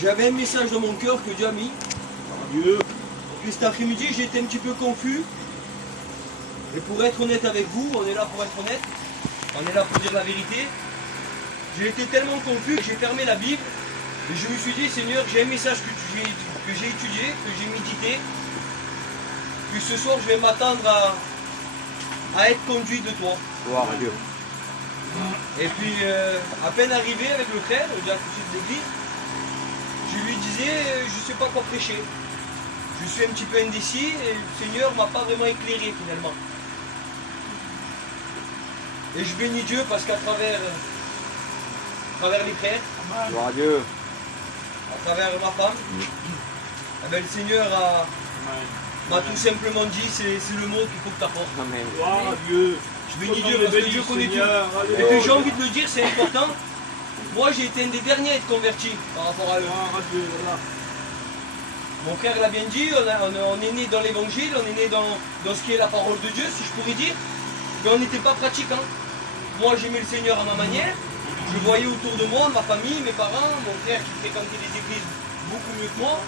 J'avais un message dans mon cœur que Dieu a mis. Dieu. Puis cet après-midi, j'ai été un petit peu confus. Et pour être honnête avec vous, on est là pour être honnête. On est là pour dire la vérité. J'ai été tellement confus que j'ai fermé la Bible. Et je me suis dit, Seigneur, j'ai un message que j'ai étudié, que j'ai médité. Puis ce soir, je vais m'attendre à être conduit de toi. Gloire à Dieu. Et puis, à peine arrivé avec le frère, le diaconé de l'église, je lui disais, je ne sais pas quoi prêcher. Je suis un petit peu indécis et le Seigneur ne m'a pas vraiment éclairé finalement. Et je bénis Dieu parce qu'à travers les frères, Gloire à Dieu. à travers ma femme, eh ben, le Seigneur m'a tout simplement dit, c'est le mot qu'il faut que tu apportes. Amen. Gloire à Dieu. Je bénis Dieu parce que Dieu connaît tout. Et puis j'ai envie de le dire, c'est important. Moi j'ai été un des derniers à être converti par rapport à eux. Gloire à Dieu, voilà. Mon frère l'a bien dit, on est né dans l'évangile, on est né dans ce qui est la parole de Dieu, si je pourrais dire, mais on n'était pas pratiquants. Moi j'aimais le Seigneur à ma manière, je voyais autour de moi, ma famille, mes parents, mon frère qui fréquentait les églises beaucoup mieux que moi,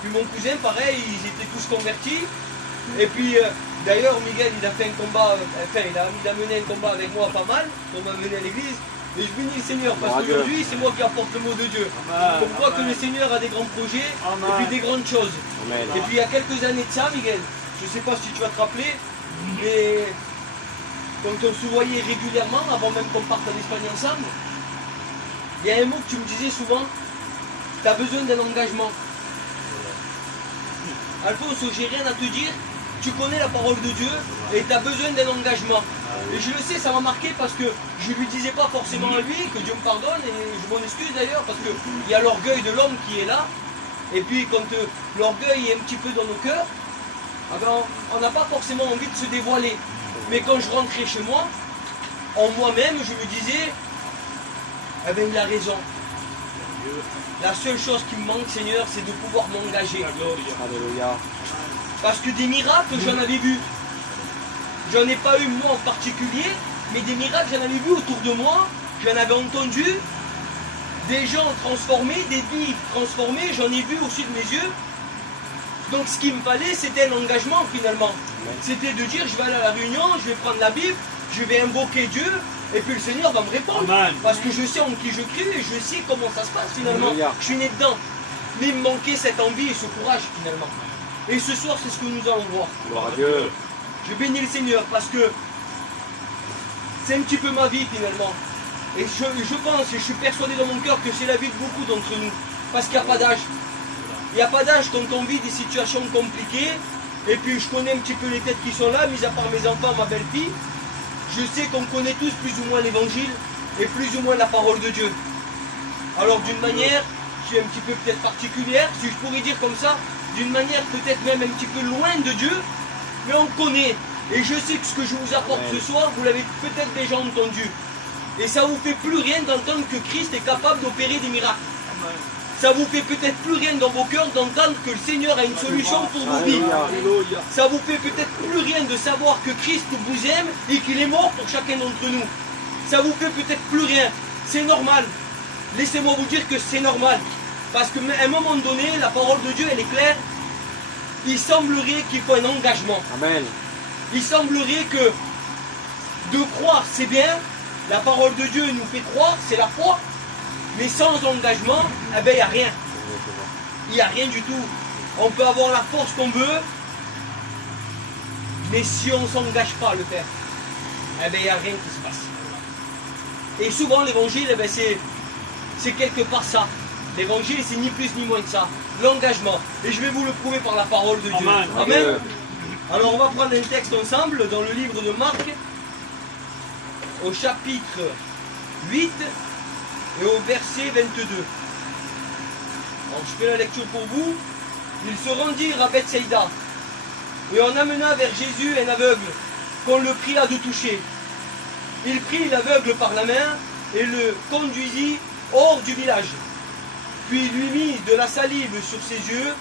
puis mon cousin pareil, ils étaient tous convertis, et puis d'ailleurs Miguel il a fait un combat, il a mené un combat avec moi pas mal, on m'a mené à l'église. Et je bénis le Seigneur parce qu'aujourd'hui c'est moi qui apporte le mot de Dieu. Amen. On croit que le Seigneur a des grands projets Amen. et puis des grandes choses. Amen. Et puis il y a quelques années de ça, Miguel, je ne sais pas si tu vas te rappeler, mais quand on se voyait régulièrement, avant même qu'on parte en Espagne ensemble, il y a un mot que tu me disais souvent, tu as besoin d'un engagement. Alphonse, j'ai rien à te dire, tu connais la parole de Dieu et tu as besoin d'un engagement. Et je le sais, ça m'a marqué parce que je ne lui disais pas forcément à lui, que Dieu me pardonne, et je m'en excuse d'ailleurs, parce qu'il y a l'orgueil de l'homme qui est là, et puis quand l'orgueil est un petit peu dans nos cœurs, alors on n'a pas forcément envie de se dévoiler. Mais quand je rentrais chez moi, en moi-même, je me disais, eh bien il a raison. La seule chose qui me manque, Seigneur, c'est de pouvoir m'engager. Alléluia. Parce que des miracles, j'en avais vu. J'en ai pas eu moi en particulier, mais des miracles, j'en avais vu autour de moi. J'en avais entendu. Des gens transformés, des vies transformées, j'en ai vu aussi de mes yeux. Donc ce qu'il me fallait, c'était un engagement finalement. C'était de dire, je vais aller à la réunion, je vais prendre la Bible, je vais invoquer Dieu, et puis le Seigneur va me répondre. Amen. Parce que je sais en qui je crie et je sais comment ça se passe finalement. Alléluia. Je suis né dedans. Mais il me manquait cette envie et ce courage finalement. Et ce soir, c'est ce que nous allons voir. Gloire à Dieu. Je bénis le Seigneur parce que c'est un petit peu ma vie finalement. Et je pense et je suis persuadé dans mon cœur que c'est la vie de beaucoup d'entre nous. Parce qu'il n'y a pas d'âge. Il n'y a pas d'âge quand on vit des situations compliquées. Et puis je connais un petit peu les têtes qui sont là, mis à part mes enfants, ma belle-fille. Je sais qu'on connaît tous plus ou moins l'évangile et plus ou moins la parole de Dieu. Alors d'une manière, qui est un petit peu peut-être particulière, si je pourrais dire comme ça, d'une manière peut-être même un petit peu loin de Dieu, mais on connaît. Et je sais que ce que je vous apporte ce soir, vous l'avez peut-être déjà entendu. Et ça vous fait plus rien d'entendre que Christ est capable d'opérer des miracles. Ça vous fait peut-être plus rien dans vos cœurs d'entendre que le Seigneur a une solution pour vos vies. Alléluia. Ça vous fait peut-être plus rien de savoir que Christ vous aime et qu'il est mort pour chacun d'entre nous. Ça vous fait peut-être plus rien. C'est normal. Laissez-moi vous dire que c'est normal. Parce qu'à un moment donné, la parole de Dieu, elle est claire. Il semblerait qu'il faut un engagement. Amen. Il semblerait que de croire, c'est bien. La parole de Dieu nous fait croire, c'est la foi. Mais sans engagement, eh ben, il n'y a rien. Il n'y a rien du tout. On peut avoir la force qu'on veut, mais si on ne s'engage pas à le faire, eh ben, il n'y a rien qui se passe. Et souvent l'évangile, eh ben, c'est quelque part ça. L'évangile, c'est ni plus ni moins que ça. L'engagement. Et je vais vous le prouver par la parole de Dieu. Amen. Amen. Alors on va prendre un texte ensemble dans le livre de Marc, au chapitre 8 et au verset 22. Alors je fais la lecture pour vous. Ils se rendirent à Bethsaïda et on amena vers Jésus un aveugle qu'on le pria de toucher. Il prit l'aveugle par la main et le conduisit hors du village. Puis lui mit de la salive sur ses yeux,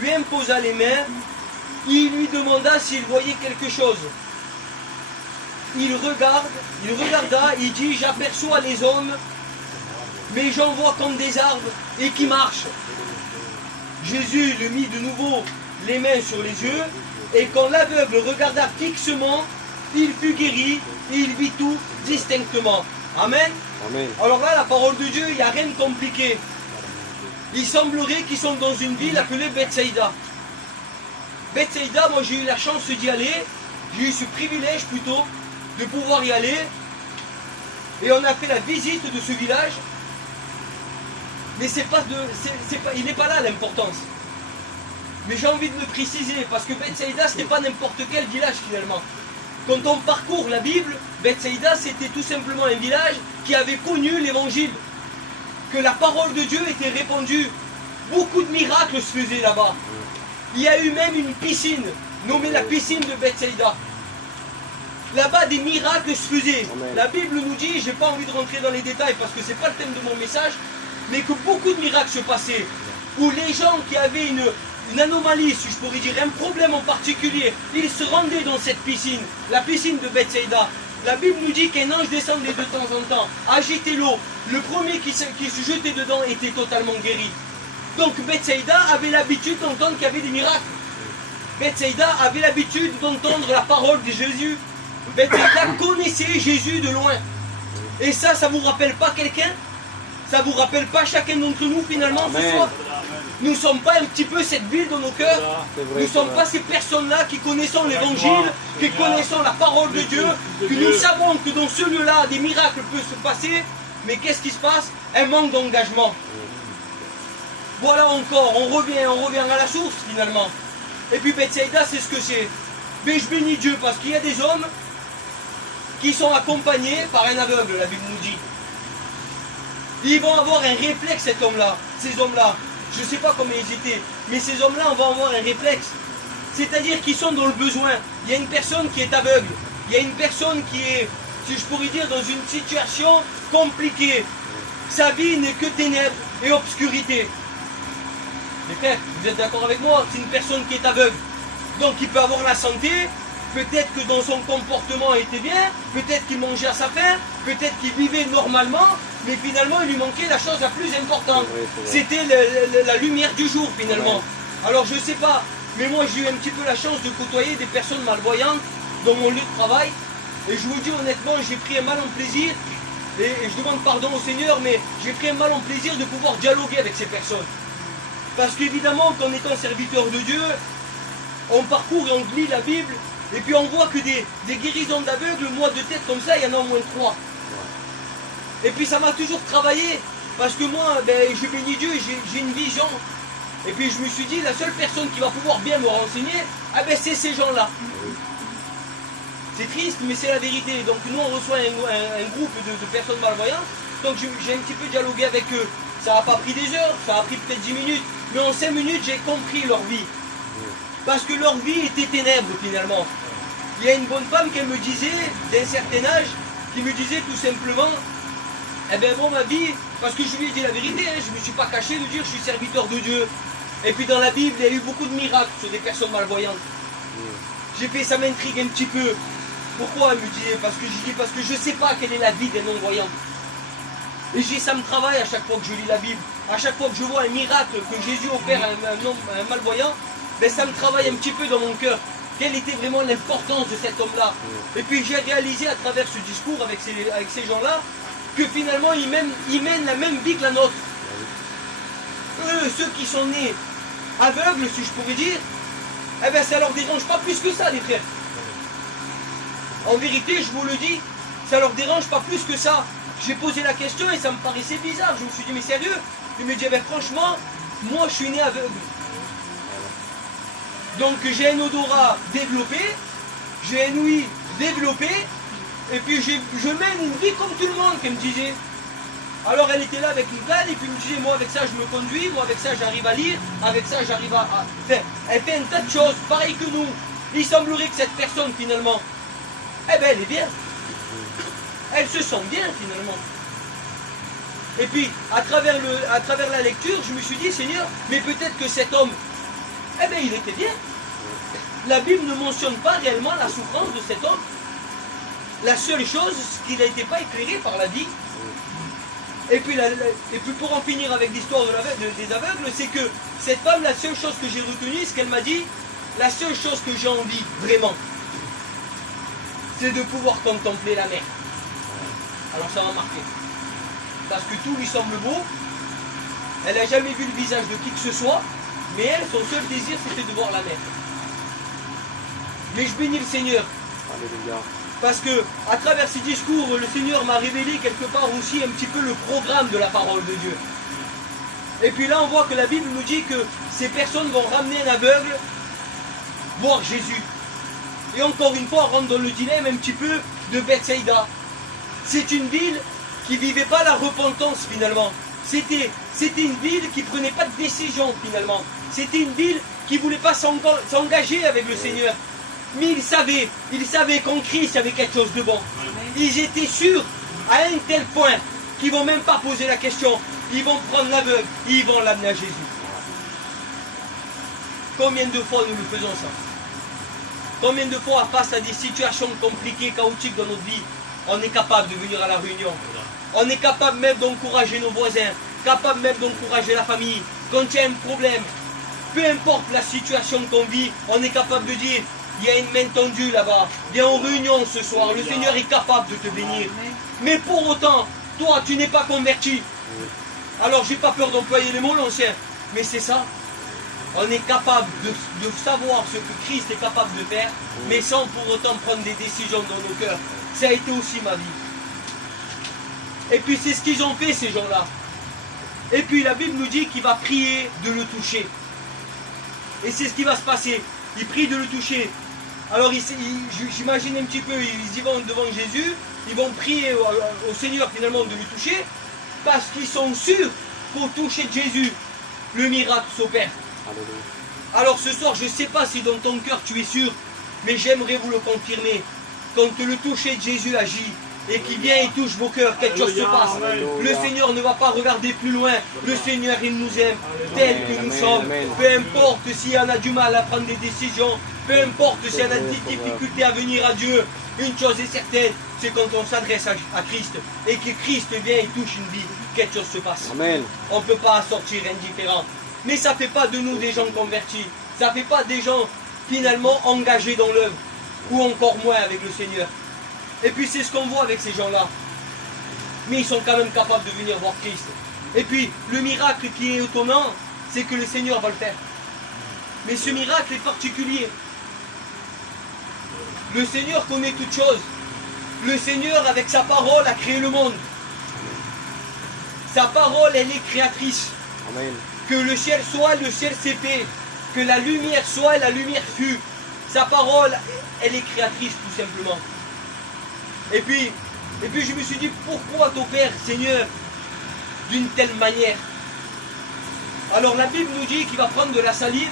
lui imposa les mains, il lui demanda s'il voyait quelque chose. Il regarda, il dit, j'aperçois les hommes, mais j'en vois comme des arbres et qui marchent. Jésus lui mit de nouveau les mains sur les yeux, et quand l'aveugle regarda fixement, il fut guéri et il vit tout distinctement. Amen. Amen. Alors là, la parole de Dieu, il n'y a rien de compliqué. Il semblerait qu'ils sont dans une ville appelée Bethsaïda. Bethsaïda, moi j'ai eu la chance d'y aller, j'ai eu ce privilège plutôt de pouvoir y aller. Et on a fait la visite de ce village. Mais il n'est pas là l'importance. Mais j'ai envie de le préciser, parce que Bethsaïda, ce n'est pas n'importe quel village finalement. Quand on parcourt la Bible, Bethsaïda, c'était tout simplement un village qui avait connu l'évangile. Que la parole de Dieu était répandue. Beaucoup de miracles se faisaient là-bas. Il y a eu même une piscine, nommée la piscine de Bethsaïda. Là-bas, des miracles se faisaient. Amen. La Bible nous dit, je n'ai pas envie de rentrer dans les détails parce que ce n'est pas le thème de mon message, mais que beaucoup de miracles se passaient. Où les gens qui avaient une anomalie, si je pourrais dire, un problème en particulier, ils se rendaient dans cette piscine, la piscine de Bethsaïda. La Bible nous dit qu'un ange descendait de temps en temps, agitait l'eau. Le premier qui se jetait dedans était totalement guéri. Donc Bethsaïda avait l'habitude d'entendre qu'il y avait des miracles. Bethsaïda avait l'habitude d'entendre la parole de Jésus. Bethsaïda connaissait Jésus de loin. Et ça vous rappelle pas quelqu'un? Ça vous rappelle pas chacun d'entre nous finalement Amen. ce soir? Nous ne sommes pas un petit peu cette ville dans nos cœurs? Nous ne sommes pas vrai. ces personnes-là qui connaissons l'évangile, qui connaissons la parole de Dieu, que nous savons que dans ce lieu-là, des miracles peuvent se passer, mais qu'est-ce qui se passe? Un manque d'engagement. Voilà encore, on revient à la source finalement. Et puis Bethsaïda, c'est ce que c'est. Mais je bénis Dieu parce qu'il y a des hommes qui sont accompagnés par un aveugle, la Bible nous dit. Ils vont avoir un réflexe, ces hommes-là. Je ne sais pas comment ils étaient, mais ces hommes-là, on va avoir un réflexe. C'est-à-dire qu'ils sont dans le besoin. Il y a une personne qui est aveugle. Il y a une personne qui est, si je pourrais dire, dans une situation compliquée. Sa vie n'est que ténèbres et obscurité. Les frères, vous êtes d'accord avec moi? C'est une personne qui est aveugle. Donc il peut avoir la santé, peut-être que dans son comportement il était bien, peut-être qu'il mangeait à sa faim, peut-être qu'il vivait normalement, mais finalement il lui manquait la chose la plus importante. C'était la lumière du jour finalement. Alors je ne sais pas, mais moi j'ai eu un petit peu la chance de côtoyer des personnes malvoyantes dans mon lieu de travail. Et je vous dis honnêtement, j'ai pris un mal en plaisir, et je demande pardon au Seigneur, mais j'ai pris un mal en plaisir de pouvoir dialoguer avec ces personnes. Parce qu'évidemment, qu'en étant serviteur de Dieu, on parcourt et on lit la Bible, et puis on voit que des guérisons d'aveugles, moi de tête comme ça, il y en a au moins 3. Et puis ça m'a toujours travaillé, parce que moi, je bénis Dieu, j'ai une vision. Et puis je me suis dit, la seule personne qui va pouvoir bien me renseigner, c'est ces gens-là. C'est triste, mais c'est la vérité. Donc nous, on reçoit un groupe de personnes malvoyantes, donc j'ai un petit peu dialogué avec eux. Ça n'a pas pris des heures, ça a pris peut-être 10 minutes, mais en 5 minutes, j'ai compris leur vie. Parce que leur vie était ténèbres finalement. Il y a une bonne femme qui me disait, d'un certain âge, qui me disait tout simplement, ma vie, parce que je lui ai dit la vérité, je ne me suis pas caché de dire je suis serviteur de Dieu. Et puis dans la Bible, il y a eu beaucoup de miracles sur des personnes malvoyantes. J'ai fait, ça m'intrigue un petit peu. Pourquoi elle me disait? Parce que je ne sais pas quelle est la vie des non-voyants. Et ça me travaille à chaque fois que je lis la Bible. À chaque fois que je vois un miracle que Jésus opère à un malvoyant, ça me travaille un petit peu dans mon cœur. Quelle était vraiment l'importance de cet homme-là. Et puis j'ai réalisé à travers ce discours avec ces gens-là, que finalement ils mènent la même vie que la nôtre. Eux, ceux qui sont nés aveugles, si je pourrais dire, ça leur dérange pas plus que ça, les frères. En vérité, je vous le dis, ça leur dérange pas plus que ça. J'ai posé la question et ça me paraissait bizarre. Je me suis dit, mais sérieux? Il me dit, franchement, moi je suis né aveugle. Donc j'ai un odorat développé, j'ai un ouïe développé, et puis je mène une vie comme tout le monde, qu'elle me disait. Alors elle était là avec une canne, et puis elle me disait, moi avec ça je me conduis, moi avec ça j'arrive à lire, avec ça j'arrive à... Enfin, elle fait un tas de choses, pareil que nous. Il semblerait que cette personne finalement, elle est bien. Elle se sent bien finalement. Et puis, à travers la lecture, je me suis dit, Seigneur, mais peut-être que cet homme, il était bien. La Bible ne mentionne pas réellement la souffrance de cet homme. La seule chose, c'est qu'il n'était pas éclairé par la vie. Et puis pour en finir avec l'histoire des aveugles, c'est que cette femme, la seule chose que j'ai retenue, ce qu'elle m'a dit, la seule chose que j'ai envie, vraiment, c'est de pouvoir contempler la mer. Alors ça m'a marqué. Parce que tout lui semble beau. Elle n'a jamais vu le visage de qui que ce soit. Mais elle, son seul désir, c'était de voir la mer. Mais je bénis le Seigneur. Alléluia. Parce que, à travers ces discours, le Seigneur m'a révélé quelque part aussi un petit peu le programme de la parole de Dieu. Et puis là, on voit que la Bible nous dit que ces personnes vont ramener un aveugle voir Jésus. Et encore une fois, on rentre dans le dilemme un petit peu de Bethsaïda. C'est une ville qui ne vivait pas la repentance finalement. C'était une ville qui ne prenait pas de décision finalement. C'était une ville qui ne voulait pas s'engager avec le Seigneur. Mais ils savaient qu'en Christ il y avait quelque chose de bon. Ils étaient sûrs à un tel point qu'ils ne vont même pas poser la question. Ils vont prendre l'aveugle, ils vont l'amener à Jésus. Combien de fois nous le faisons ça? Combien de fois, face à des situations compliquées, chaotiques dans notre vie, on est capable de venir à la réunion? On est capable même d'encourager nos voisins, capable même d'encourager la famille. Quand il y a un problème, peu importe la situation qu'on vit, on est capable de dire, il y a une main tendue là-bas, viens en réunion ce soir, le Seigneur est capable de te bénir. Mais pour autant, toi tu n'es pas converti. Alors j'ai pas peur d'employer les mots l'ancien, mais c'est ça. On est capable de savoir ce que Christ est capable de faire, mais sans pour autant prendre des décisions dans nos cœurs. Ça a été aussi ma vie. Et puis c'est ce qu'ils ont fait ces gens-là. Et puis la Bible nous dit qu'il va prier de le toucher. Et c'est ce qui va se passer. Il prie de le toucher. Alors j'imagine un petit peu, ils y vont devant Jésus, ils vont prier au Seigneur finalement de le toucher, parce qu'ils sont sûrs qu'au toucher de Jésus, le miracle s'opère. Alors ce soir, je ne sais pas si dans ton cœur tu es sûr, mais j'aimerais vous le confirmer. Quand le toucher de Jésus agit, et qu'il vient et touche vos cœurs, quelque chose se passe. Le Seigneur ne va pas regarder plus loin. Le Seigneur, il nous aime tel que nous sommes. Peu importe s'il y en a du mal à prendre des décisions, peu importe s'il y en a des difficultés à venir à Dieu, une chose est certaine, c'est quand on s'adresse à Christ et que Christ vient et touche une vie, quelque chose se passe. Amen. On ne peut pas sortir indifférent. Mais ça ne fait pas de nous des gens convertis. Ça ne fait pas des gens finalement engagés dans l'œuvre, ou encore moins avec le Seigneur. Et puis c'est ce qu'on voit avec ces gens-là. Mais ils sont quand même capables de venir voir Christ. Et puis le miracle qui est étonnant, c'est que le Seigneur va le faire. Mais ce miracle est particulier. Le Seigneur connaît toutes choses. Le Seigneur, avec sa parole, a créé le monde. Sa parole, elle est créatrice. Amen. Que le ciel soit, le ciel s'est fait. Que la lumière soit, la lumière fut. Sa parole, elle est créatrice tout simplement. Et puis je me suis dit, pourquoi t'opères, Seigneur, d'une telle manière? Alors la Bible nous dit qu'il va prendre de la salive,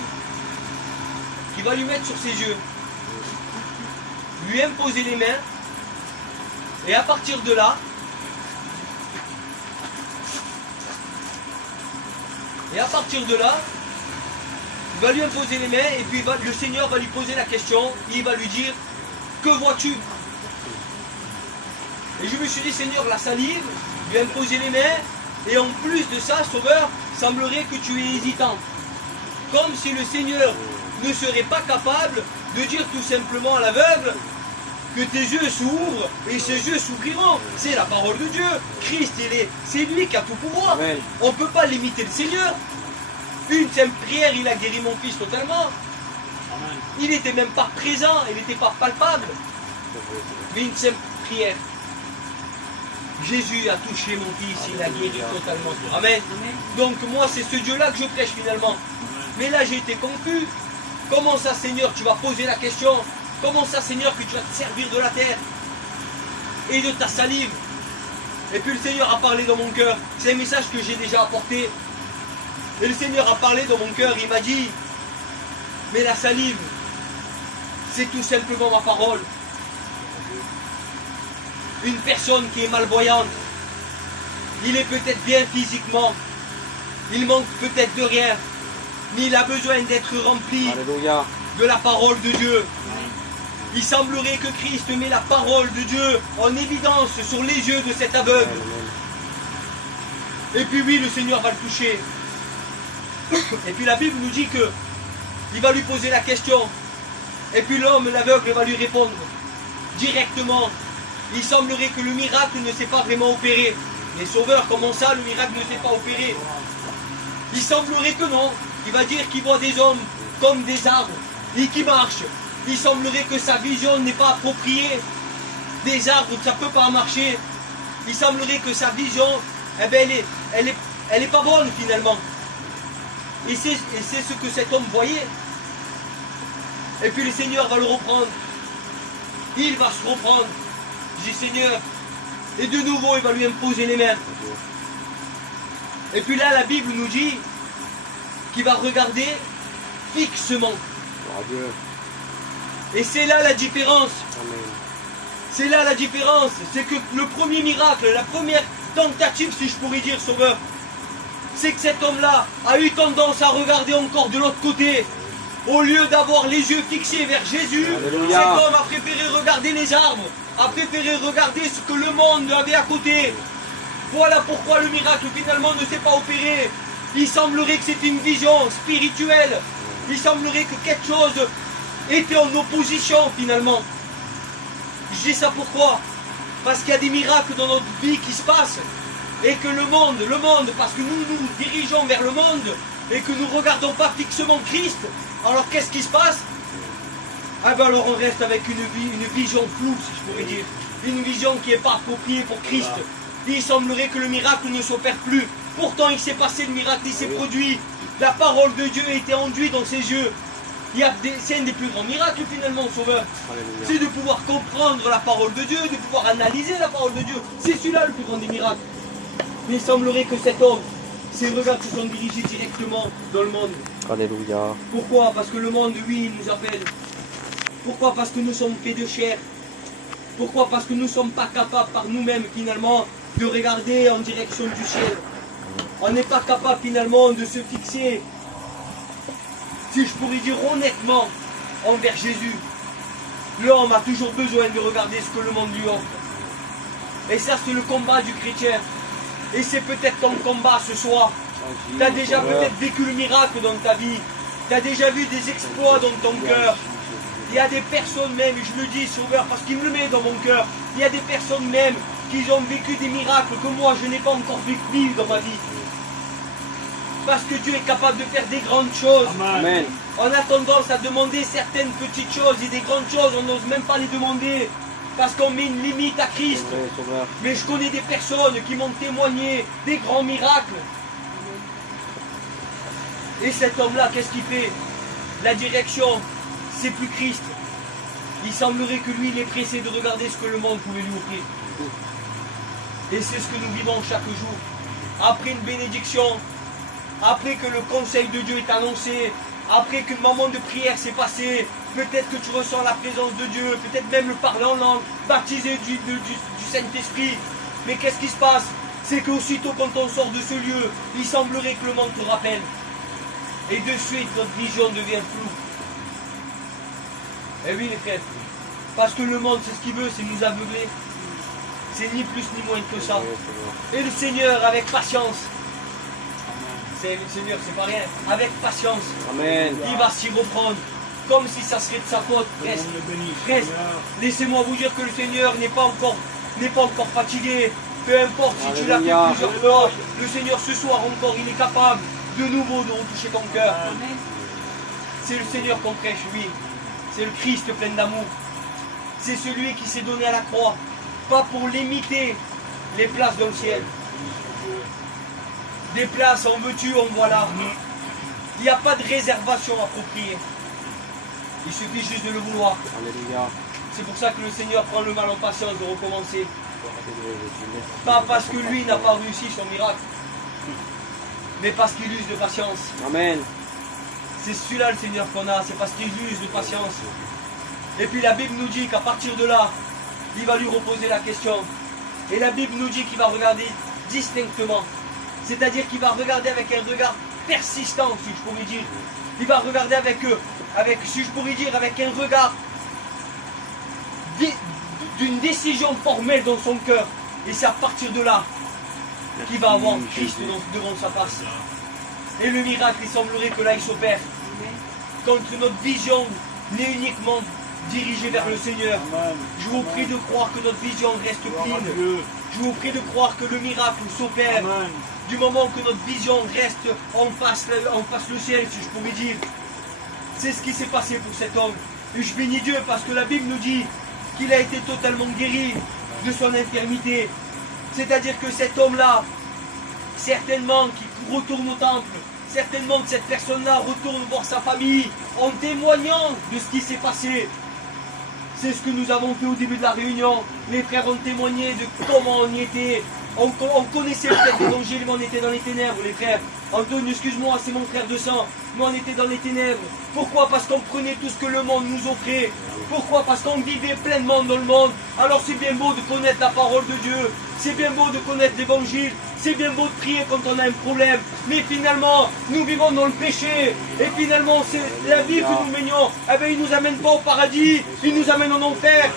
qu'il va lui mettre sur ses yeux, lui imposer les mains, et à partir de là, il va lui imposer les mains, et puis le Seigneur va lui poser la question, il va lui dire, que vois-tu? Et je me suis dit, Seigneur, la salive, lui imposer les mains, et en plus de ça, Sauveur, semblerait que tu es hésitant. Comme si le Seigneur ne serait pas capable de dire tout simplement à l'aveugle que tes yeux s'ouvrent et ses yeux s'ouvriront. C'est la parole de Dieu. Christ, c'est lui qui a tout pouvoir. Amen. On ne peut pas limiter le Seigneur. Une simple prière, il a guéri mon fils totalement. Amen. Il n'était même pas présent, il n'était pas palpable. Mais une simple prière. Jésus a touché mon fils, il a guéri totalement. Amen. Donc moi c'est ce Dieu-là que je prêche finalement. Mais là j'ai été confus. Comment ça Seigneur, tu vas poser la question? Comment ça Seigneur que tu vas te servir de la terre et de ta salive? Et puis le Seigneur a parlé dans mon cœur. C'est un message que j'ai déjà apporté. Et le Seigneur a parlé dans mon cœur, il m'a dit, mais la salive, c'est tout simplement ma parole. Une personne qui est malvoyante, il est peut-être bien physiquement, il manque peut-être de rien, mais il a besoin d'être rempli Alléluia. de la parole de Dieu. Il semblerait que Christ met la parole de Dieu en évidence sur les yeux de cet aveugle. Et puis oui, le Seigneur va le toucher. Et puis la Bible nous dit que il va lui poser la question. Et puis l'homme, l'aveugle, va lui répondre directement. Il semblerait que le miracle ne s'est pas vraiment opéré. Mais Sauveur, comment ça, le miracle ne s'est pas opéré? Il semblerait que non. Il va dire qu'il voit des hommes comme des arbres et qui marchent. Il semblerait que sa vision n'est pas appropriée. Des arbres, ça ne peut pas marcher. Il semblerait que sa vision, eh ben, elle est pas bonne finalement. Et c'est ce que cet homme voyait. Et puis le Seigneur va le reprendre. Il va se reprendre. Je dis Seigneur. Et de nouveau, il va lui imposer les mains. Et puis là, la Bible nous dit qu'il va regarder fixement. Gloire à Dieu. Et c'est là la différence. Amen. C'est là la différence. C'est que le premier miracle, la première tentative, si je pourrais dire, Sauveur, c'est que cet homme-là a eu tendance à regarder encore de l'autre côté. Au lieu d'avoir les yeux fixés vers Jésus, Alléluia. cet homme a préféré regarder les arbres, a préféré regarder ce que le monde avait à côté. Voilà pourquoi le miracle finalement ne s'est pas opéré. Il semblerait que c'était une vision spirituelle. Il semblerait que quelque chose était en opposition finalement. Je dis ça pourquoi? Parce qu'il y a des miracles dans notre vie qui se passent. Et que le monde, parce que nous nous dirigeons vers le monde et que nous ne regardons pas fixement Christ, alors qu'est-ce qui se passe? Ah ben alors on reste avec une vision floue, si je pourrais dire. Une vision qui n'est pas appropriée pour Christ. Il semblerait que le miracle ne s'opère plus. Pourtant il s'est passé le miracle, il s'est produit. La parole de Dieu a été enduite dans ses yeux. C'est un des plus grands miracles finalement, Sauveur. Alléluia. C'est de pouvoir comprendre la parole de Dieu, de pouvoir analyser la parole de Dieu. C'est celui-là le plus grand des miracles. Mais il semblerait que cet homme, ses regards se sont dirigés directement dans le monde. Alléluia. Pourquoi? Parce que le monde, oui, il nous appelle. Pourquoi? Parce que nous sommes faits de chair. Pourquoi? Parce que nous ne sommes pas capables par nous-mêmes finalement de regarder en direction du ciel. On n'est pas capable finalement de se fixer, si je pourrais dire honnêtement, envers Jésus. L'homme a toujours besoin de regarder ce que le monde lui offre. Et ça, c'est le combat du chrétien. Et c'est peut-être ton combat ce soir. Tu as déjà peut-être vécu le miracle dans ta vie. Tu as déjà vu des exploits dans ton cœur. Il y a des personnes même, je le dis Sauveur parce qu'il me le met dans mon cœur, il y a des personnes même qui ont vécu des miracles que moi je n'ai pas encore vécu dans ma vie. Parce que Dieu est capable de faire des grandes choses. Amen. On a tendance à demander certaines petites choses et des grandes choses, on n'ose même pas les demander. Parce qu'on met une limite à Christ. Oui, Sauveur. Mais je connais des personnes qui m'ont témoigné des grands miracles. Et cet homme-là, qu'est-ce qu'il fait? La direction, c'est plus Christ. Il semblerait que lui, il est pressé de regarder ce que le monde pouvait lui offrir. Et c'est ce que nous vivons chaque jour. Après une bénédiction, après que le conseil de Dieu est annoncé, après qu'un moment de prière s'est passé, peut-être que tu ressens la présence de Dieu, peut-être même le parler en langue, baptisé du Saint-Esprit. Mais qu'est-ce qui se passe? C'est qu'aussitôt quand on sort de ce lieu, il semblerait que le monde te rappelle. Et de suite, notre vision devient floue. Eh oui les frères, parce que le monde, c'est ce qu'il veut, c'est nous aveugler. C'est ni plus ni moins que ça. Oui, Sauveur. Et le Seigneur, avec patience, le Seigneur, c'est pas rien, avec patience, Amen. il va s'y reprendre, comme si ça serait de sa faute, presque. Presque. Laissez-moi vous dire que le Seigneur n'est pas encore fatigué. Peu importe si tu l'as fait Alléluia. plusieurs fois, le Seigneur ce soir encore, il est capable de nouveau de retoucher ton cœur. C'est le Seigneur qu'on prêche, oui. C'est le Christ plein d'amour. C'est celui qui s'est donné à la croix, pas pour limiter les places dans le ciel. Des places, en veux-tu, en voilà. Il n'y a pas de réservation appropriée. Il suffit juste de le vouloir. Alléluia. C'est pour ça que le Seigneur prend le mal en patience de recommencer. Merci. Pas parce que lui n'a pas réussi son miracle, mais parce qu'il use de patience. Amen. C'est celui-là le Seigneur qu'on a, c'est parce qu'il use de patience. Et puis la Bible nous dit qu'à partir de là, il va lui reposer la question. Et la Bible nous dit qu'il va regarder distinctement. C'est-à-dire qu'il va regarder avec un regard persistant, si je pourrais dire. Il va regarder avec un regard d'une décision formelle dans son cœur. Et c'est à partir de là qui va avoir Christ devant sa face. Et le miracle, il semblerait que là, il s'opère. Quand notre vision n'est uniquement dirigée vers le Seigneur, je vous prie de croire que notre vision reste clean. Je vous prie de croire que le miracle s'opère. Du moment que notre vision reste en face le ciel, si je pouvais dire. C'est ce qui s'est passé pour cet homme. Et je bénis Dieu parce que la Bible nous dit qu'il a été totalement guéri de son infirmité. C'est-à-dire que cet homme-là, certainement qui retourne au temple, certainement que cette personne-là retourne voir sa famille en témoignant de ce qui s'est passé. C'est ce que nous avons fait au début de la réunion. Les frères ont témoigné de comment on y était. On connaissait peut-être l'évangile, mais on était dans les ténèbres, les frères. Antoine, excuse-moi, c'est mon frère de sang. Mais on était dans les ténèbres. Pourquoi? Parce qu'on prenait tout ce que le monde nous offrait. Pourquoi? Parce qu'on vivait pleinement dans le monde. Alors c'est bien beau de connaître la parole de Dieu. C'est bien beau de connaître l'évangile. C'est bien beau de prier quand on a un problème. Mais finalement, nous vivons dans le péché. Et finalement, c'est la vie que nous menions. Eh bien, il ne nous amène pas au paradis. Il nous amène en enfer.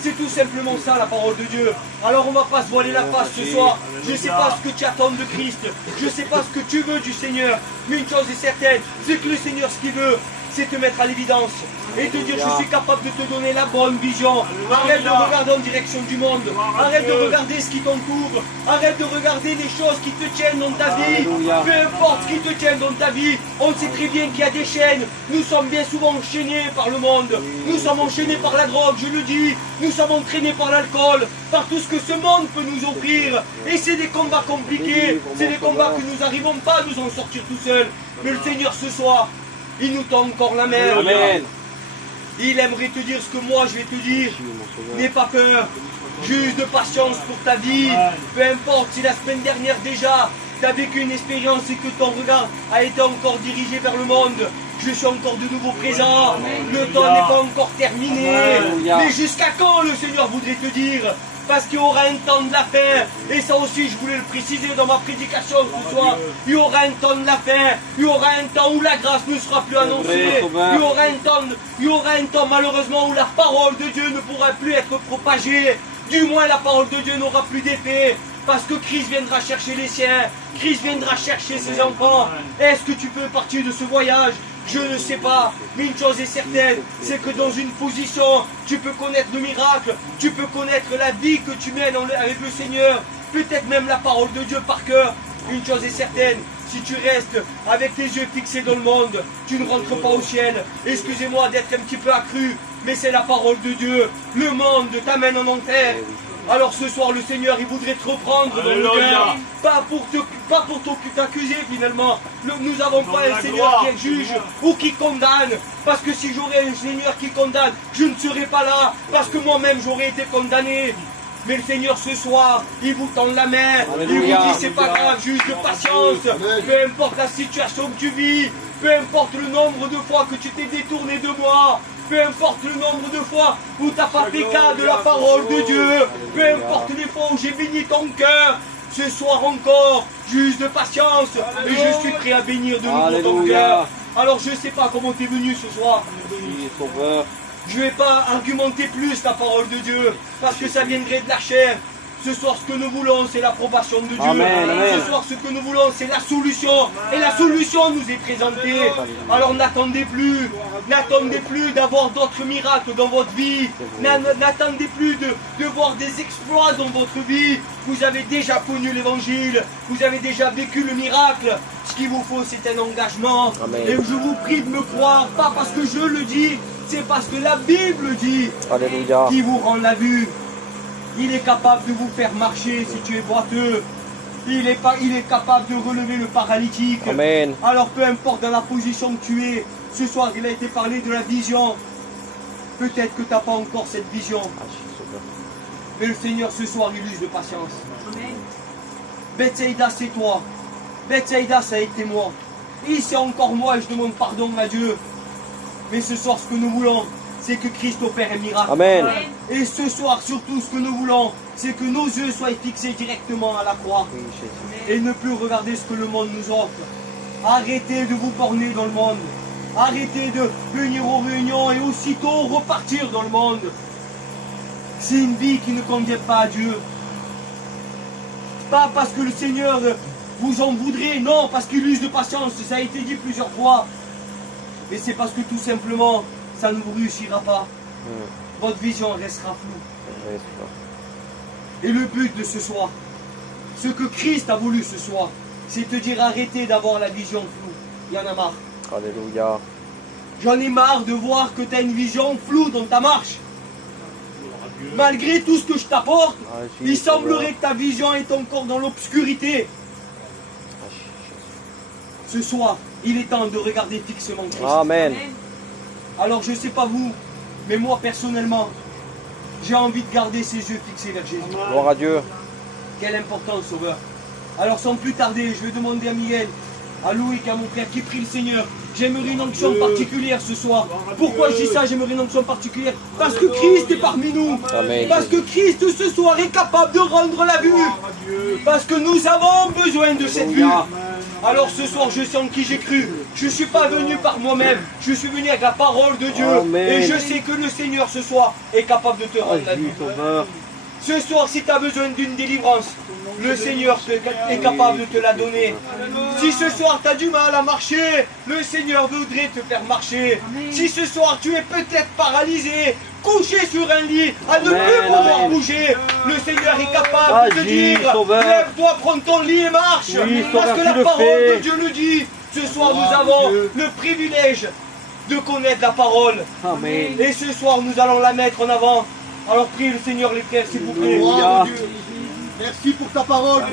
C'est tout simplement ça la parole de Dieu. Alors on ne va pas se voiler la face ce soir. Je ne sais pas ce que tu attends de Christ. Je ne sais pas ce que tu veux du Seigneur. Mais une chose est certaine, c'est que le Seigneur ce qu'il veut, c'est te mettre à l'évidence. Et te dire je suis capable de te donner la bonne vision. Arrête de regarder en direction du monde. Arrête de regarder ce qui t'entoure. Arrête de regarder les choses qui te tiennent dans ta vie. Peu importe ce qui te tient dans ta vie. On sait très bien qu'il y a des chaînes. Nous sommes bien souvent enchaînés par le monde. Nous sommes enchaînés par la drogue, je le dis. Nous sommes entraînés par l'alcool, par tout ce que ce monde peut nous offrir. Et c'est des combats compliqués. C'est des combats que nous n'arrivons pas à nous en sortir tout seuls. Mais le Seigneur ce soir, il nous tend encore la main. Amen. Il aimerait te dire ce que moi je vais te dire. N'aie pas peur. Juste de patience pour ta vie. Peu importe si la semaine dernière déjà, tu as vécu une expérience et que ton regard a été encore dirigé vers le monde. Je suis encore de nouveau présent. Le temps n'est pas encore terminé. Mais jusqu'à quand le Seigneur voudrait te dire? Parce qu'il y aura un temps de la fin. Et ça aussi, je voulais le préciser dans ma prédication ce soir. Il y aura un temps de la fin. Il y aura un temps où la grâce ne sera plus annoncée. Il y aura un temps malheureusement où la parole de Dieu ne pourra plus être propagée. Du moins, la parole de Dieu n'aura plus d'effet. Parce que Christ viendra chercher les siens. Christ viendra chercher ses enfants. Est-ce que tu peux partir de ce voyage? Je ne sais pas, mais une chose est certaine, c'est que dans une position, tu peux connaître le miracle, tu peux connaître la vie que tu mènes avec le Seigneur, peut-être même la parole de Dieu par cœur. Une chose est certaine, si tu restes avec tes yeux fixés dans le monde, tu ne rentres pas au ciel. Excusez-moi d'être un petit peu accru, mais c'est la parole de Dieu. Le monde t'amène en enfer. Alors ce soir, le Seigneur, il voudrait te reprendre dans le cœur. Pas pour t'accuser finalement. Nous n'avons pas un Seigneur qui est juge ou qui condamne. Parce que si j'aurais un Seigneur qui condamne, je ne serais pas là. Parce que moi-même, j'aurais été condamné. Mais le Seigneur ce soir, il vous tend la main. Il vous dit c'est pas grave, juste de patience. Peu importe la situation que tu vis. Peu importe le nombre de fois que tu t'es détourné de moi. Peu importe le nombre de fois où tu n'as pas fait cas de la parole de Dieu. Peu importe les fois où j'ai béni ton cœur. Ce soir encore, juste de patience. Et je suis prêt à bénir de nouveau ton cœur. Alors je ne sais pas comment tu es venu ce soir. Je ne vais pas argumenter plus la parole de Dieu. Parce que ça viendrait de la chair. Ce soir, ce que nous voulons, c'est l'approbation de Dieu. Amen, amen. Ce soir, ce que nous voulons, c'est la solution. Et la solution nous est présentée. Alors n'attendez plus. N'attendez plus d'avoir d'autres miracles dans votre vie. N'attendez plus de voir des exploits dans votre vie. Vous avez déjà connu l'évangile. Vous avez déjà vécu le miracle. Ce qu'il vous faut, c'est un engagement. Amen. Et je vous prie de me croire. Pas parce que je le dis, c'est parce que la Bible dit. Alléluia. Qui vous rend la vue. Il est capable de vous faire marcher si tu es boiteux. Il est capable de relever le paralytique. Amen. Alors peu importe dans la position que tu es, ce soir il a été parlé de la vision. Peut-être que tu n'as pas encore cette vision. Mais le Seigneur ce soir il use de patience. Amen. Bethsaïda c'est toi. Bethsaïda ça a été moi. Et c'est encore moi et je demande pardon à Dieu. Mais ce soir ce que nous voulons, c'est que Christ opère un miracle. Amen. Et ce soir, surtout, ce que nous voulons, c'est que nos yeux soient fixés directement à la croix. Et ne plus regarder ce que le monde nous offre. Arrêtez de vous borner dans le monde. Arrêtez de venir aux réunions et aussitôt repartir dans le monde. C'est une vie qui ne convient pas à Dieu. Pas parce que le Seigneur vous en voudrait, non, parce qu'il use de patience, ça a été dit plusieurs fois. Mais c'est parce que tout simplement, ça ne vous réussira pas. Votre vision restera floue. Et le but de ce soir, ce que Christ a voulu ce soir, c'est te dire arrêtez d'avoir la vision floue. Il y en a marre. Alléluia. J'en ai marre de voir que tu as une vision floue dans ta marche. Malgré tout ce que je t'apporte, il semblerait que ta vision est encore dans l'obscurité. Ce soir, il est temps de regarder fixement Christ. Amen. Alors je ne sais pas vous, mais moi personnellement, j'ai envie de garder ses yeux fixés vers Jésus. Gloire à Dieu. Quelle importance, Sauveur. Alors sans plus tarder, je vais demander à Miguel, à Loïc, à mon frère qui prie le Seigneur. J'aimerais une onction particulière ce soir. Pourquoi je dis ça, j'aimerais une onction particulière? Parce que Christ est parmi nous. Amen. Parce que Christ ce soir est capable de rendre la vue. Parce que nous avons besoin de cette vue. Alors ce soir, je sais en qui j'ai cru. Je ne suis pas venu par moi-même. Je suis venu avec la parole de Dieu. Amen. Et je sais que le Seigneur ce soir est capable de te rendre la vue. Sauveur. Ce soir, si tu as besoin d'une délivrance, le Seigneur est capable de te la donner. Si ce soir tu as du mal à marcher, le Seigneur voudrait te faire marcher. Si ce soir tu es peut-être paralysé, couché sur un lit, à ne plus pouvoir bouger, le Seigneur est capable de te dire, lève-toi, prends ton lit et marche. Parce que la parole de Dieu le dit. Ce soir nous avons le privilège de connaître la parole. Amen. Et ce soir nous allons la mettre en avant. Alors priez le Seigneur les frères s'il vous plaît. Gloire à Dieu. Merci pour ta parole.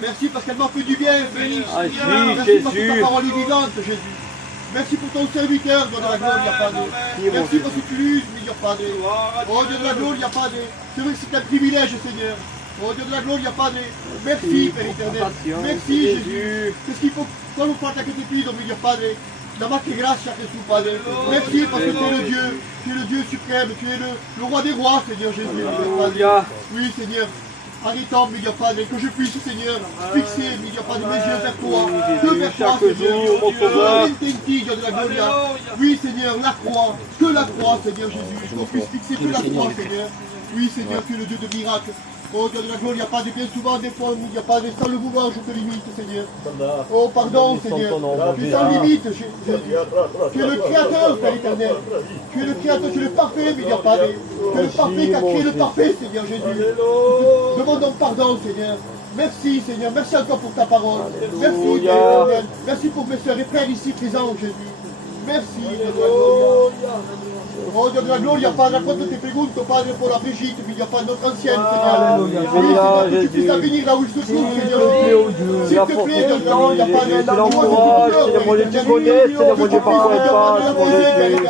Merci parce qu'elle m'a fait du bien. Merci parce que ta parole est vivante, Jésus. Merci pour ton serviteur, Dieu de la gloire, il n'y a pas de. Merci parce que tu l'uses, mais il n'y a pas de. Oh Dieu de la gloire, il n'y a pas de. C'est vrai que c'est un privilège, Seigneur. Oh Dieu de la gloire, il n'y a pas de. Merci, Père éternel. Merci, Jésus. Qu'est-ce qu'il faut quand nous portons que tu pides, mais il n'y a pas de. Damas che grazia Gesù Padre. Merci parce que tu es le Dieu suprême, tu es le roi des rois, Seigneur Jésus. Padre. Oui, Seigneur. Arrêtons, mais il n'y a pas de, que je puisse, Seigneur, fixer, mais il n'y a pas de mes yeux vers toi, que vers toi, Seigneur. Dieu de la gloire. Oui, Seigneur, la croix, que la croix, Seigneur Jésus, qu'on puisse fixer que la croix, Seigneur. Oui, Seigneur, tu es le Dieu de miracles. Oh Dieu de la gloire, il n'y a pas de bien souvent, des fois, il n'y a pas de sans le vouloir, je te limite, Seigneur. Oh, pardon, Seigneur. Tu es sans limite, Jésus. Tu es le Créateur, Père éternel. Tu es le Créateur, tu es le parfait, mais il n'y a pas de. Tu es le parfait qui a créé le parfait, Seigneur Jésus. Demandons pardon, Seigneur. Merci, Seigneur. Merci encore pour ta parole. Merci, Père éternel. Merci pour mes soeurs et frères ici présents, Jésus. Merci, Dieu de la gloire. Oh Dieu de la gloria, Padre, quando ti pregunto, Padre, por la Brigitte, mi Dio, Padre, notre ancienne, Seigneur. Oui, Seigneur, que tu puisses la bénir là où il se trouve, Seigneur. S'il te plaît, Dieu de la gloria, Padre, l'encourage, Seigneur mon Dieu, tu connais, Seigneur mon Dieu, parfois elle passe, mon Jésus.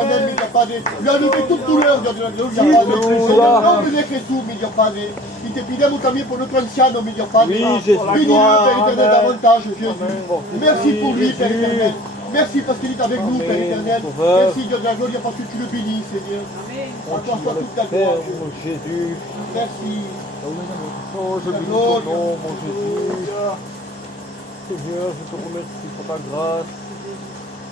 Lui enlever toute douleur, Dieu de la gloria, Padre. Seigneur, non me dejes tú, mi Dio, Padre. Y te pidemos también por notre anciano, mi Dio, Padre. Bénis-le, Père éternel, davantage, Jésus. Merci pour lui, Père éternel. Merci parce qu'il est avec nous, Père éternel. Merci, Dieu de la gloire, parce que tu le bénis, Seigneur. À toi soit toute la gloire. Jésus. Merci. Oh, je bénis ton nom, mon Jésus. Seigneur, je te remercie pour ta grâce.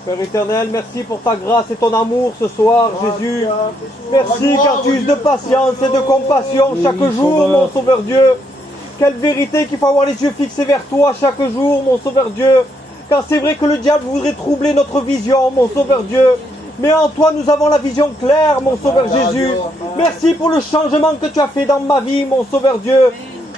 Père éternel, merci pour ta grâce et ton amour ce soir, Jésus. Merci car tu uses de patience et de compassion chaque jour, mon Sauveur Dieu. Quelle vérité qu'il faut avoir les yeux fixés vers toi chaque jour, mon Sauveur Dieu. Car c'est vrai que le diable voudrait troubler notre vision, mon Sauveur Dieu. Mais en toi, nous avons la vision claire, mon Sauveur Jésus. Merci pour le changement que tu as fait dans ma vie, mon Sauveur Dieu.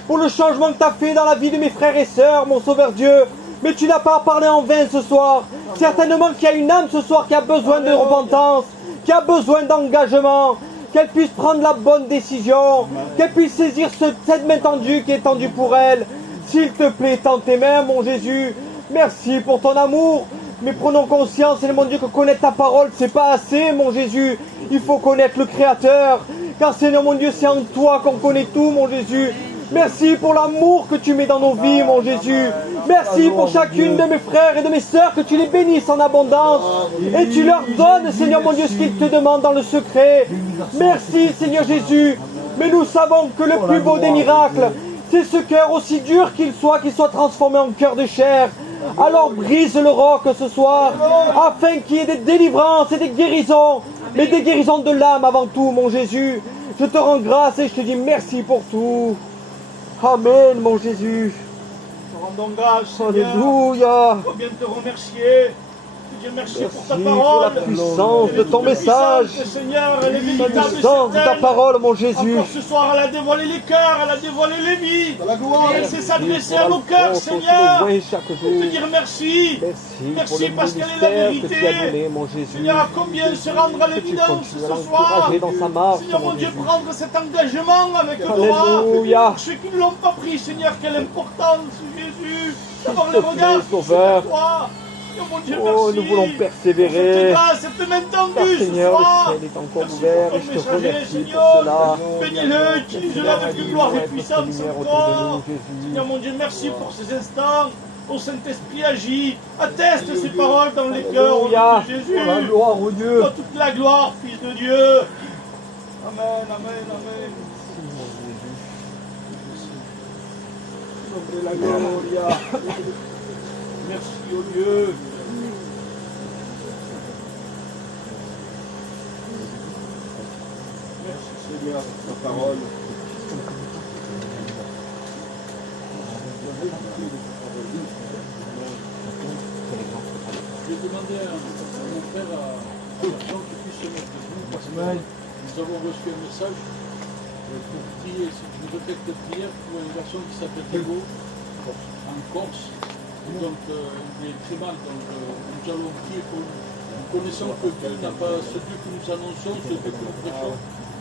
Pour le changement que tu as fait dans la vie de mes frères et sœurs, mon Sauveur Dieu. Mais tu n'as pas parlé en vain ce soir. Certainement qu'il y a une âme ce soir qui a besoin de repentance, qui a besoin d'engagement, qu'elle puisse prendre la bonne décision, qu'elle puisse saisir cette main tendue qui est tendue pour elle. S'il te plaît, tends tes mains, mon Jésus. Merci pour ton amour, mais prenons conscience, Seigneur mon Dieu, que connaître ta parole, c'est pas assez, mon Jésus. Il faut connaître le Créateur, car Seigneur mon Dieu, c'est en toi qu'on connaît tout, mon Jésus. Merci pour l'amour que tu mets dans nos vies, mon Jésus. Merci pour chacune de mes frères et de mes sœurs, que tu les bénisses en abondance, et tu leur donnes, Seigneur mon Dieu, ce qu'ils te demandent dans le secret. Merci, Seigneur Jésus, mais nous savons que le plus beau des miracles, c'est ce cœur aussi dur qu'il soit transformé en cœur de chair. Alors brise le roc ce soir, afin qu'il y ait des délivrances et des guérisons, mais des guérisons de l'âme avant tout, mon Jésus. Je te rends grâce et je te dis merci pour tout. Amen, mon Jésus. Nous rendons grâce, Seigneur. Alléluia. Combien te remercier. Dieu, merci pour ta Merci parole. pour la puissance de ton message. Seigneur, elle est La véritable et puissance de ta certaine. parole, mon Jésus. Encore ce soir, elle a dévoilé les cœurs, elle a dévoilé les vies. Dans la gloire. Et elle sait s'adresser Pour à nos cœurs, l'alphonse, Seigneur. on te loue chaque Pour jour. te dire merci. Merci Merci pour le parce qu'elle est la ministère que tu as vérité. donné, mon Jésus. Seigneur, à combien se rendre à Que tu l'évidence continues à ce soir. l'encourager dans sa marche, Seigneur, mon mon Dieu, Jésus. prendre cet engagement avec toi. Alléluia. Pour ceux qui ne l'ont pas pris, Seigneur, quelle importance, Jésus, d'avoir S'il le te regard plaît, Sauveur. sur toi. Seigneur, mon Dieu, Oh, merci. nous voulons Cette persévérer. grâce, cette main Car tendue ce Seigneur, soir. le ciel est encore Merci ouvert pour et ton je te messager, remercie pour Seigneur. cela. Bénis-le, utilise-le avec gloire et puissance Lumière autour de encore. nous, Jésus. Seigneur, mon Dieu, merci pour ces instants. Ton Saint-Esprit agit. Atteste ces paroles dans les cœurs au nom Alléluia. de Jésus. La gloire au Dieu. Toi, toute la gloire, Fils de Dieu. Amen, amen, amen. Nombre la gloria. Merci au Dieu. Merci Seigneur pour ta parole. Je vais demander à mon frère, à Jean, qu'il puisse se mettre debout parce que nous avons reçu un message pour prier. C'est une requête de prière pour une personne qui s'appelle Diego en Corse. Et donc, il est très mal. Donc, nous allons prier pour lui. Nous connaissons que Dieu n'a pas, ce Dieu que nous annonçons, ce Dieu que nous prêchons,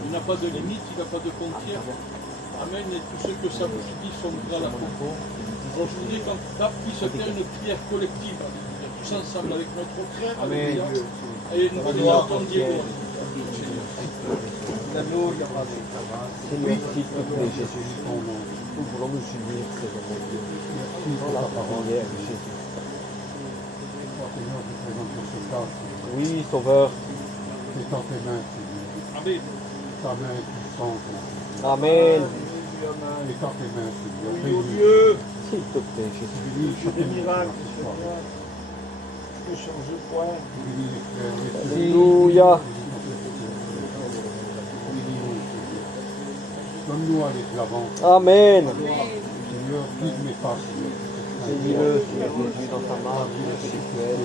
il n'a pas de limite, il n'a pas de frontières. Amen. Et tous ceux que ça vous dit sont prêts à la propos. Alors, je voudrais qu'on puisse faire une prière collective, tous ensemble avec notre frère. Amen. Et nous venons ton Dieu. Seigneur, s'il te plaît, Jésus, nous voulons nous unir, Seigneur mon Dieu, dans la prière, Jésus. Oui, Sauveur. C'est dans tes mains, Seigneur. Amen. Ta main puissante, mon Amen. Dieu. C'est dans tes mains, Seigneur. Oui, au Bénis, Dieu. S'il te plaît, Jésus. bénis Des chacun de miracles, nous ce soir. Seigneur. Ne change point. Bénis les frères, les sœurs. Alléluia. Bénis-nous, Seigneur. Donne-nous à aller de l'avant. Amen. Seigneur, guide mes pas, Seigneur. Bénis-le, Seigneur Jésus, dans sa marche spirituelle.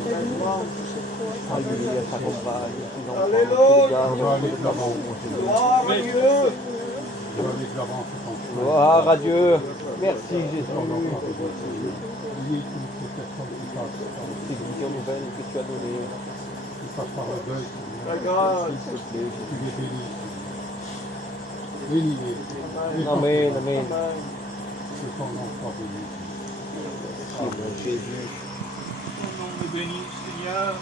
Alléluia, s'accompagne. Alléluia. On va aller de l'avant, mon Seigneur. Gloire à Dieu. On va aller de l'avant tout en chemin. Gloire à Dieu. Merci, Jésus. Bénis toutes les personnes qui passent par Ces visions nouvelles que tu as données. qui passent par le deuil, Seigneur. La grâce. S'il te plaît, Jésus. Tu les bénis, Seigneur. Bénis-les. Amen, amen. Que ton nom soit béni. Jésus. Ton nom est béni, Seigneur.